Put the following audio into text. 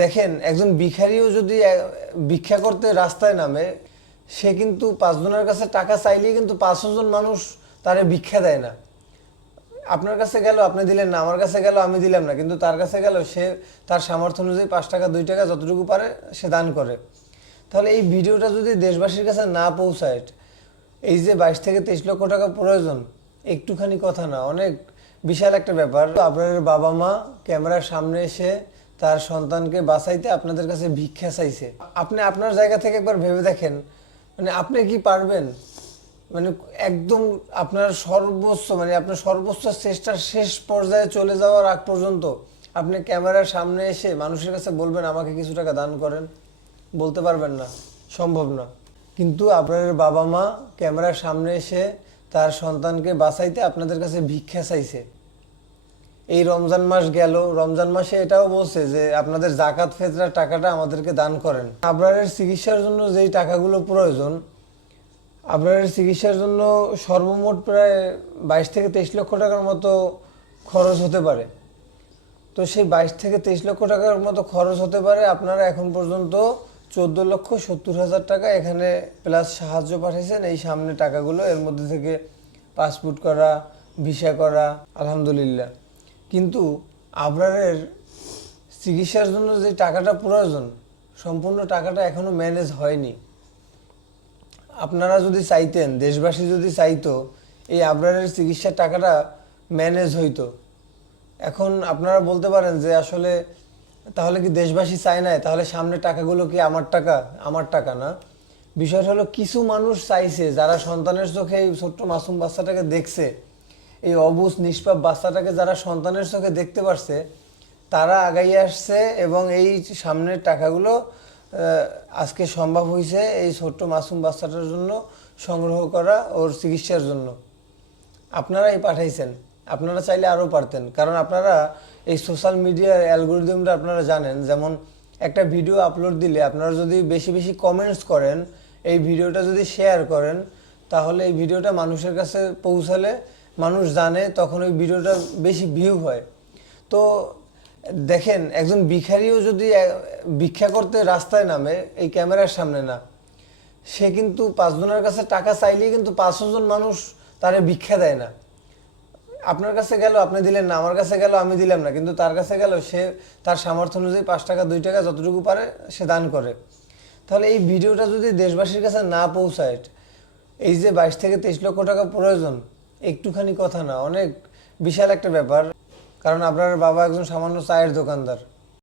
দেখেন একজন ভিখারিও যদি ভিক্ষা করতে রাস্তায় নামে, সে কিন্তু পাঁচজনের কাছে টাকা চাইলেই কিন্তু 500 জন মানুষ তারে ভিক্ষা দেয় না। আপনার কাছে গেল আপনি দিলেন না, আমার কাছে গেল আমি দিলাম না, কিন্তু তার কাছে গেল সে তার সামর্থ্য অনুযায়ী 5 টাকা 2 টাকা যতটুকু পারে সে দান করে। তাহলে এই ভিডিওটা যদি দেশবাসীর কাছে না পৌঁছায়, এই যে 22 থেকে 23 লক্ষ টাকা প্রয়োজন একটুখানি কথা না, অনেক বিশাল একটা ব্যাপার। আপনার বাবা মা ক্যামেরার সামনে এসে তার সন্তানকে বাঁচাইতে আপনাদের কাছে ভিক্ষা চাইছে। আপনি আপনার জায়গা থেকে একবার ভেবে দেখেন, মানে আপনি কি পারবেন? মানে একদম আপনার সর্বোচ্চ, মানে আপনার সর্বোচ্চ চেষ্টার শেষ পর্যায়ে চলে যাওয়ার আগ পর্যন্ত আপনি ক্যামেরার সামনে এসে মানুষের কাছে বলবেন আমাকে কিছু টাকা দান করেন? বলতে পারবেন না, সম্ভব না। কিন্তু আপনাদের বাবা মা ক্যামেরার সামনে এসে তার সন্তানকে বাঁচাইতে আপনাদের কাছে ভিক্ষা চাইছে। এই রমজান মাস গেল, রমজান মাসে এটাও বলছে যে আপনাদের জাকাত ফেতরার টাকাটা আমাদেরকে দান করেন। আপনাদের চিকিৎসার জন্য যেই টাকাগুলো প্রয়োজন, আপনাদের চিকিৎসার জন্য সর্বমোট প্রায় 22 থেকে 23 লক্ষ টাকার মতো খরচ হতে পারে। তো সেই 22 থেকে 23 লক্ষ টাকার মতো খরচ হতে পারে। আপনারা এখন পর্যন্ত 14,70,000 টাকা এখানে প্লাস সাহায্য পাঠিয়েছেন। এই সামনে টাকাগুলো, এর মধ্যে থেকে পাসপোর্ট করা, ভিসা করা, আলহামদুলিল্লাহ। কিন্তু আপনাদের চিকিৎসার জন্য যে টাকাটা প্রয়োজন, সম্পূর্ণ টাকাটা এখনো ম্যানেজ হয়নি। আপনারা যদি চাইতেন, দেশবাসী যদি চাইতো, এই আবরারের চিকিৎসার টাকাটা ম্যানেজ হইতো। এখন আপনারা বলতে পারেন যে আসলে তাহলে কি দেশবাসী চায় না? তাহলে সামনে টাকাগুলো কি আমার টাকা? আমার টাকা না। বিষয়টা হলো কিছু মানুষ চাইছে, যারা সন্তানের চোখে এই ছোট্ট মাসুম বাচ্চাটাকে দেখছে, এই অবুঝ নিষ্পাপ বাচ্চাটাকে যারা সন্তানের চোখে দেখতে পারছে, তারা আগাইয়ে আসছে এবং এই সামনের টাকাগুলো আজকে সম্ভব হয়েছে এই ছোট্ট মাসুম বাচ্চাটার জন্য সংগ্রহ করা, ওর চিকিৎসার জন্য। আপনারাই পাঠাইছেন, আপনারা চাইলে আরও পারতেন। কারণ আপনারা এই সোশ্যাল মিডিয়ার অ্যালগোরিদমটা আপনারা জানেন। যেমন একটা ভিডিও আপলোড দিলে আপনারা যদি বেশি বেশি কমেন্টস করেন, এই ভিডিওটা যদি শেয়ার করেন, তাহলে এই ভিডিওটা মানুষের কাছে পৌঁছালে মানুষ জানে, তখন ওই ভিডিওটা বেশি ভিউ হয়। তো দেখেন একজন ভিখারিও যদি ভিক্ষা করতে রাস্তায় নামে, এই ক্যামেরার সামনে না, সে কিন্তু 5 জনের কাছে টাকা চাইলেই কিন্তু 500 জন মানুষ তারে ভিক্ষা দেয় না। আপনার কাছে গেল আপনি দিলেন না, আমার কাছে গেল আমি দিলাম না, কিন্তু তার কাছে গেল সে তার সামর্থ্য অনুযায়ী 5 টাকা 2 টাকা যতটুকু পারে সে দান করে। তাহলে এই ভিডিওটা যদি দেশবাসীর কাছে না পৌঁছায়, এই যে 22 থেকে 23 লক্ষ টাকা প্রয়োজন একটুখানি কথা না, অনেক বিশাল একটা ব্যাপার। কারণ আপনার বাবা একজন সামান্য চায়ের দোকানদার।